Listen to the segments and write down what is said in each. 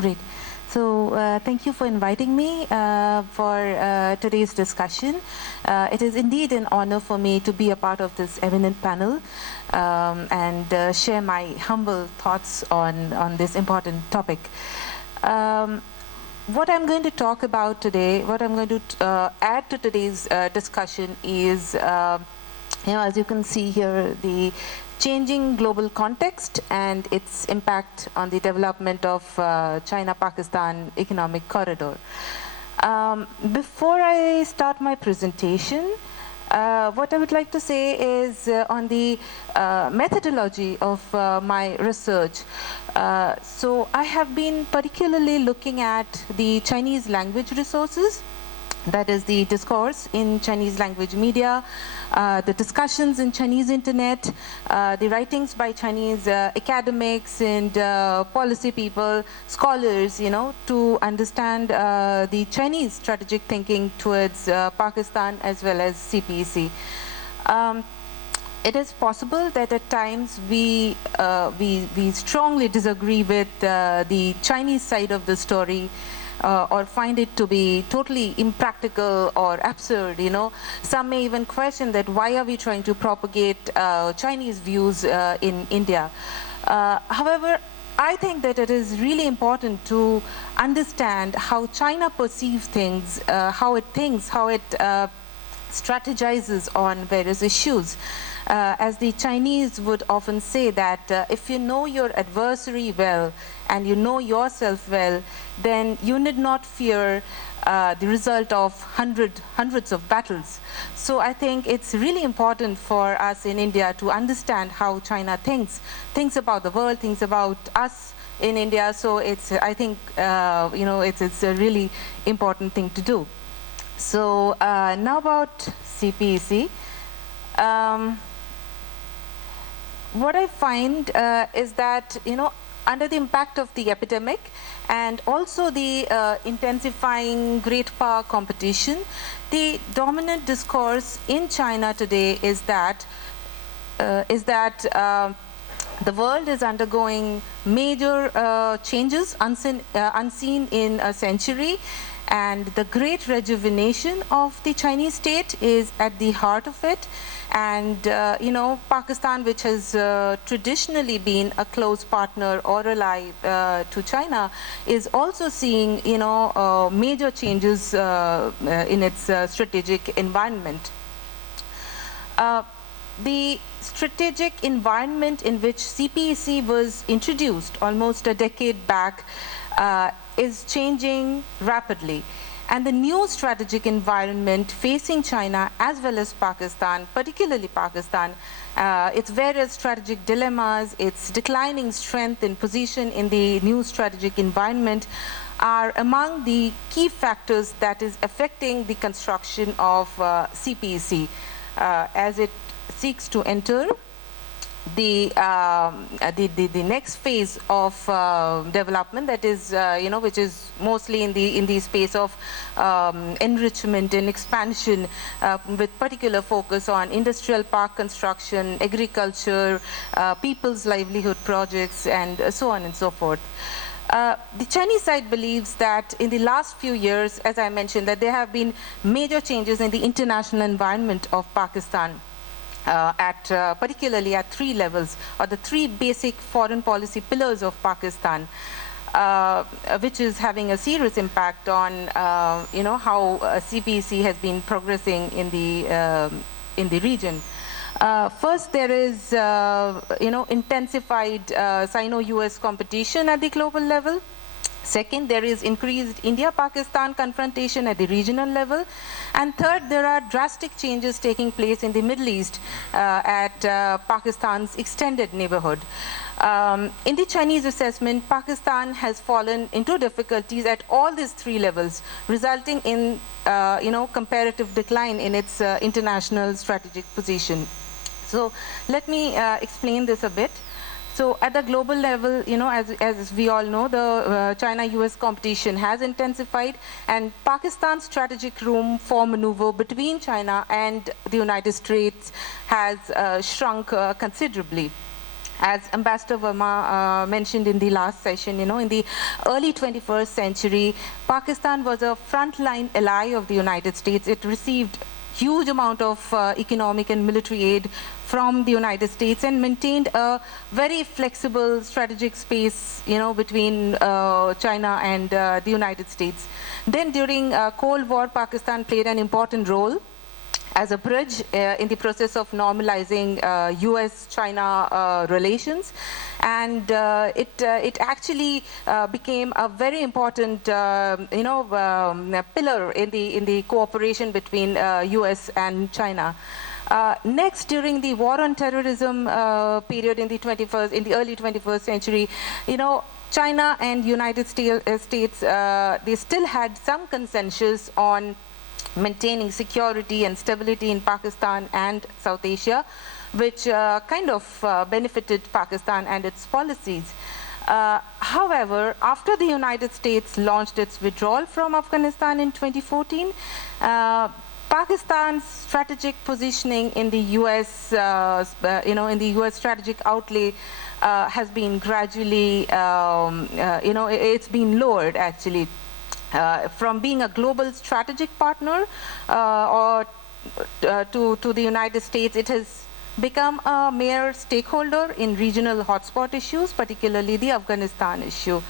Great. So thank you for inviting me for today's discussion. It is indeed an honor for me to be a part of this eminent panel and share my humble thoughts on this important topic. What I'm going to talk about today, what I'm going to add to today's discussion is, as you can see here, the changing global context and its impact on the development of China-Pakistan economic corridor. Before I start my presentation, what I would like to say is on the methodology of my research. So I have been particularly looking at the Chinese language resources, that is the discourse in Chinese language media, the discussions in Chinese internet, the writings by Chinese academics and policy people, scholars, to understand the Chinese strategic thinking towards Pakistan as well as CPEC. It is possible that at times we strongly disagree with the Chinese side of the story, or find it to be totally impractical or absurd. Some may even question that why are we trying to propagate Chinese views in India. However, I think that it is really important to understand how China perceives things, how it thinks, how it strategizes on various issues. As the Chinese would often say that if you know your adversary well and you know yourself well, then you need not fear the result of hundreds of battles. So I think it's really important for us in India to understand how China thinks about the world, thinks about us in India. So I think it's a really important thing to do. So now about CPEC. What I find is that, under the impact of the epidemic and also the intensifying great power competition, the dominant discourse in China today is that the world is undergoing major changes unseen in a century, and the great rejuvenation of the Chinese state is at the heart of it. And Pakistan, which has traditionally been a close partner or ally to China, is also seeing major changes in its strategic environment. The strategic environment in which CPEC was introduced almost a decade back is changing rapidly. And the new strategic environment facing China as well as Pakistan, particularly Pakistan, its various strategic dilemmas, its declining strength and position in the new strategic environment are among the key factors that is affecting the construction of CPEC as it seeks to enter the next phase of development, that is which is mostly in the space of enrichment and expansion, with particular focus on industrial park construction, agriculture, people's livelihood projects, and so on and so forth. The Chinese side believes that in the last few years, as I mentioned, that there have been major changes in the international environment of Pakistan. Particularly at three levels, or the three basic foreign policy pillars of Pakistan, which is having a serious impact on how CPEC has been progressing in the region. First, there is intensified Sino-US competition at the global level. Second, there is increased India-Pakistan confrontation at the regional level. And third, there are drastic changes taking place in the Middle East at Pakistan's extended neighborhood. In the Chinese assessment, Pakistan has fallen into difficulties at all these three levels, resulting in comparative decline in its international strategic position. So let me explain this a bit. So at the global level, as we all know, the China-US competition has intensified, and Pakistan's strategic room for maneuver between China and the United States has shrunk considerably. as Ambassador Verma mentioned in the last session, in the early 21st century, Pakistan was a frontline ally of the United States. It received huge amount of economic and military aid from the United States and maintained a very flexible strategic space, between China and the United States. Then during Cold War, Pakistan played an important role as a bridge in the process of normalizing US-China relations, and it actually became a very important pillar in the cooperation between US and China. Next, during the war on terrorism period in the early 21st century, China and United States they still had some consensus on maintaining security and stability in Pakistan and South Asia, which kind of benefited Pakistan and its policies. However, after the United States launched its withdrawal from Afghanistan in 2014, Pakistan's strategic positioning in the U.S., in the U.S. strategic outlay has been gradually, it's been lowered actually. From being a global strategic partner to the United States, it has become a mere stakeholder in regional hotspot issues, particularly the Afghanistan issue.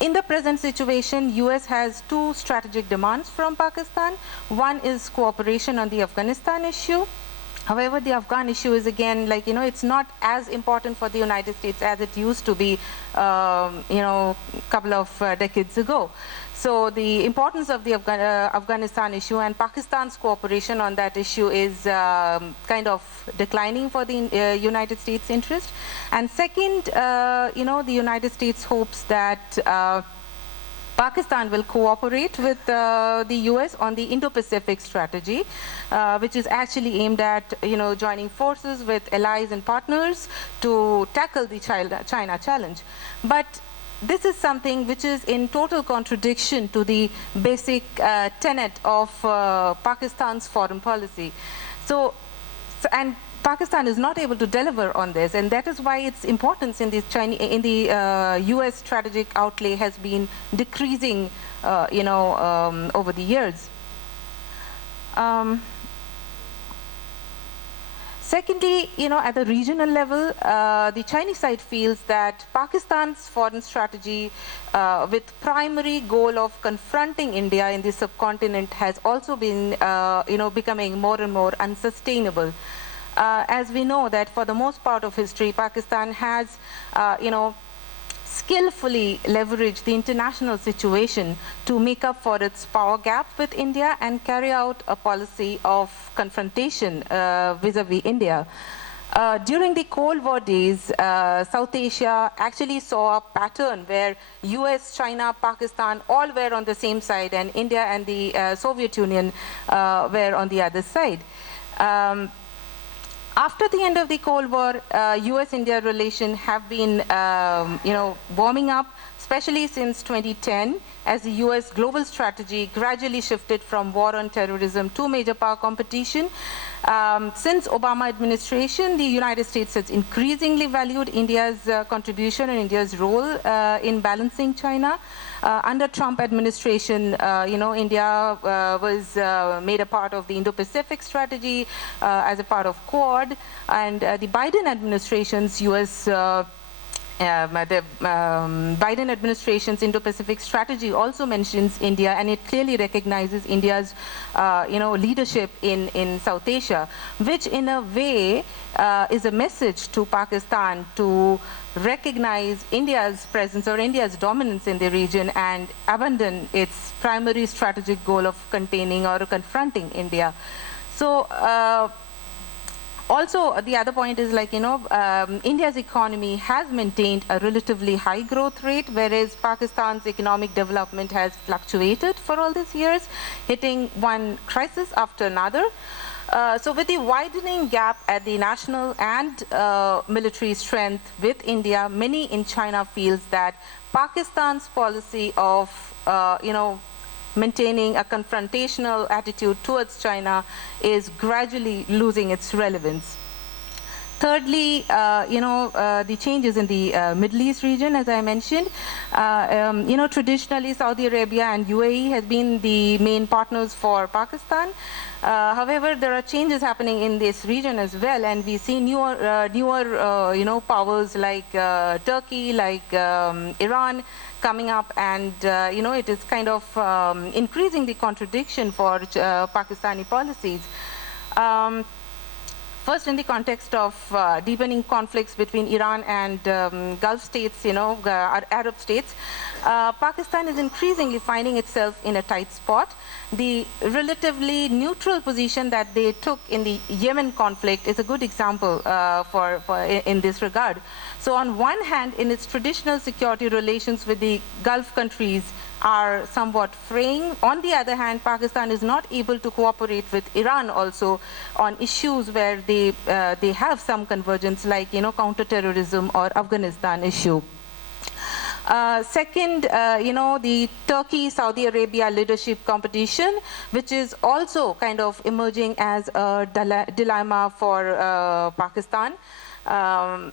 In the present situation, US has two strategic demands from Pakistan. One is cooperation on the Afghanistan issue. However, the Afghan issue is again, it's not as important for the United States as it used to be, a couple of decades ago. So the importance of the Afghanistan issue and Pakistan's cooperation on that issue is kind of declining for the United States interest. And second, the United States hopes that Pakistan will cooperate with the US on the Indo-Pacific strategy, which is actually aimed at, joining forces with allies and partners to tackle the China challenge. But this is something which is in total contradiction to the basic tenet of Pakistan's foreign policy. And Pakistan is not able to deliver on this, and that is why its importance in the U.S. strategic outlay has been decreasing, over the years. Secondly, at the regional level, the Chinese side feels that Pakistan's foreign strategy with primary goal of confronting India in the subcontinent has also been, becoming more and more unsustainable. As we know that for the most part of history, Pakistan has, skillfully leveraged the international situation to make up for its power gap with India and carry out a policy of confrontation vis-a-vis India. During the Cold War days, South Asia actually saw a pattern where US, China, Pakistan all were on the same side, and India and the Soviet Union were on the other side. After the end of the Cold War, US-India relations have been, warming up, especially since 2010, as the US global strategy gradually shifted from war on terrorism to major power competition. Since Obama administration, the United States has increasingly valued India's contribution and India's role in balancing China. Under Trump administration, India was made a part of the Indo-Pacific strategy as a part of Quad, and the Biden administration's the Biden administration's Indo-Pacific strategy also mentions India, and it clearly recognizes India's, leadership in South Asia, which in a way is a message to Pakistan to recognize India's presence or India's dominance in the region and abandon its primary strategic goal of containing or confronting India. So, also, the other point is India's economy has maintained a relatively high growth rate, whereas Pakistan's economic development has fluctuated for all these years, hitting one crisis after another. So with the widening gap at the national and military strength with India, many in China feels that Pakistan's policy of, maintaining a confrontational attitude towards China is gradually losing its relevance. Thirdly, the changes in the Middle East region, as I mentioned. Traditionally, Saudi Arabia and UAE has been the main partners for Pakistan. However, there are changes happening in this region as well, and we see newer powers like Turkey, like Iran coming up, and it is kind of increasing the contradiction for Pakistani policies. First, in the context of deepening conflicts between Iran and Gulf states, Arab states, Pakistan is increasingly finding itself in a tight spot. The relatively neutral position that they took in the Yemen conflict is a good example in this regard. So on one hand, in its traditional security relations with the Gulf countries are somewhat fraying. On the other hand, Pakistan is not able to cooperate with Iran also on issues where they have some convergence, like counterterrorism or Afghanistan issue. Second, the Turkey-Saudi Arabia leadership competition, which is also kind of emerging as a dilemma for Pakistan. In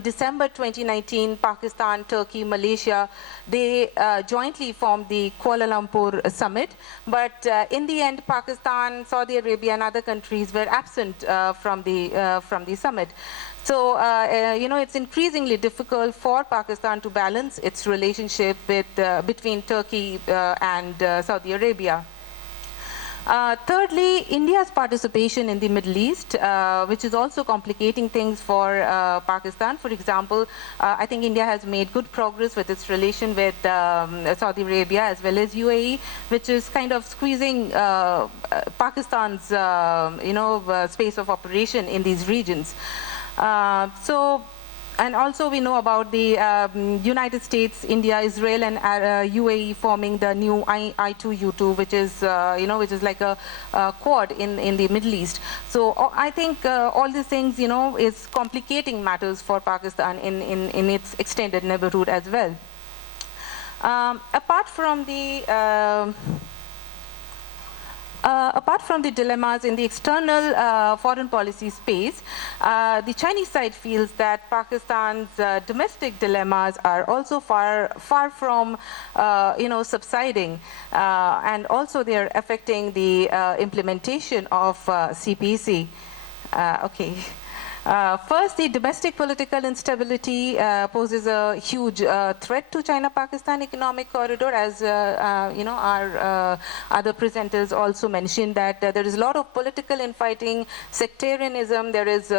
December 2019, Pakistan, Turkey, Malaysia, they jointly formed the Kuala Lumpur summit. But in the end, Pakistan, Saudi Arabia, and other countries were absent from the summit. So, it's increasingly difficult for Pakistan to balance its relationship between Turkey and Saudi Arabia. Thirdly, India's participation in the Middle East, which is also complicating things for Pakistan. For example, I think India has made good progress with its relation with Saudi Arabia as well as UAE, which is kind of squeezing Pakistan's space of operation in these regions. And also we know about the United States, India, Israel, and UAE forming the new I2U2, which is like a quad in the Middle East. So I think all these things is complicating matters for Pakistan in its extended neighborhood as well. Apart from the dilemmas in the external foreign policy space, the Chinese side feels that Pakistan's domestic dilemmas are also far from, subsiding, and also they are affecting the implementation of CPEC. First, the domestic political instability poses a huge threat to China-Pakistan economic corridor, as our other presenters also mentioned that there is a lot of political infighting, sectarianism, there is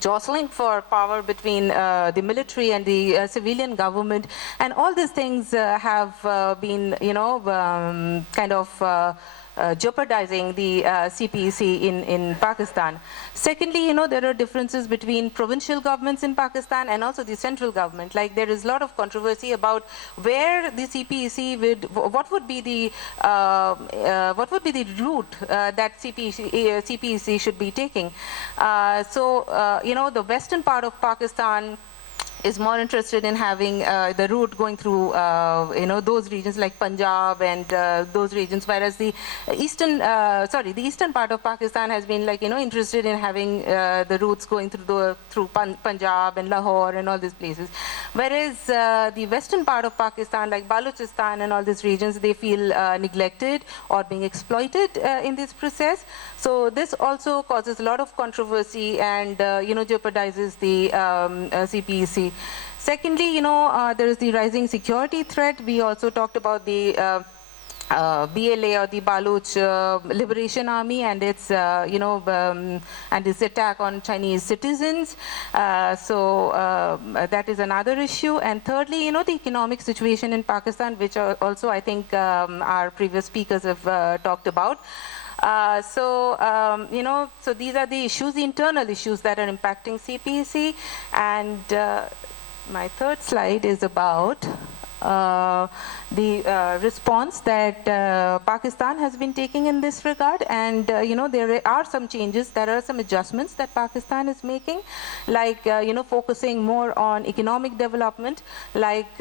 jostling for power between the military and the civilian government, and all these things have been, kind of jeopardizing the CPEC in Pakistan. Secondly, there are differences between provincial governments in Pakistan and also the central government. Like there is a lot of controversy about where the CPEC what would be the route that CPEC should be taking. The western part of Pakistan is more interested in having the route going through, those regions like Punjab and those regions, whereas the eastern part of Pakistan has been interested in having the routes going through Punjab and Lahore and all these places. Whereas the western part of Pakistan, like Balochistan and all these regions, they feel neglected or being exploited in this process. So this also causes a lot of controversy and jeopardizes the CPEC. Secondly, there is the rising security threat. We also talked about the BLA, or the Baloch Liberation Army, and its and its attack on Chinese citizens. That is another issue. And thirdly, the economic situation in Pakistan, which also I think our previous speakers have talked about. So these are the issues, the internal issues that are impacting CPEC. And my third slide is about the response that Pakistan has been taking in this regard. And there are some changes, there are some adjustments that Pakistan is making, like focusing more on economic development, like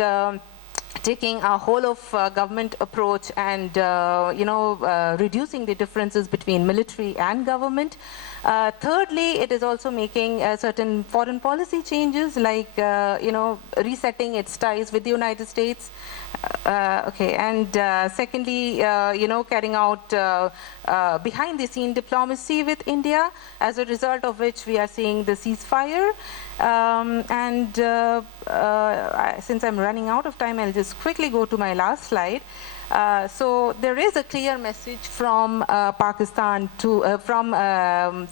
taking a whole of government approach and reducing the differences between military and government. Thirdly, it is also making certain foreign policy changes, like resetting its ties with the United States. And secondly, carrying out behind the scene diplomacy with India, as a result of which we are seeing the ceasefire. Since I'm running out of time, I'll just quickly go to my last slide. So there is a clear message from Pakistan to from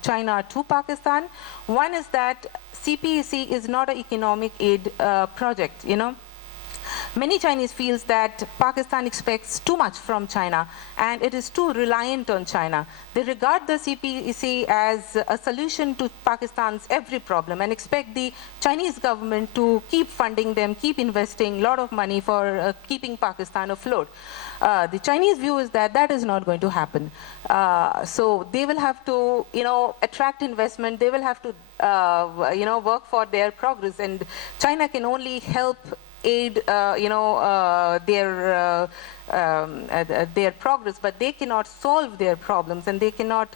China to Pakistan. One is that CPEC is not an economic aid project. Many Chinese feels that Pakistan expects too much from China and it is too reliant on China. They regard the CPEC as a solution to Pakistan's every problem and expect the Chinese government to keep funding them, keep investing a lot of money for keeping Pakistan afloat. The Chinese view is that that is not going to happen. So they will have to, attract investment. They will have to, work for their progress, and China can only help aid, their progress, but they cannot solve their problems, and they cannot,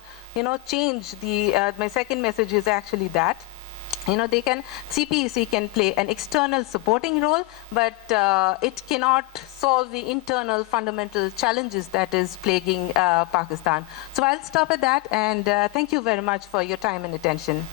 change the. My second message is actually that. CPEC can play an external supporting role, but it cannot solve the internal fundamental challenges that is plaguing Pakistan. So I'll stop at that, and thank you very much for your time and attention.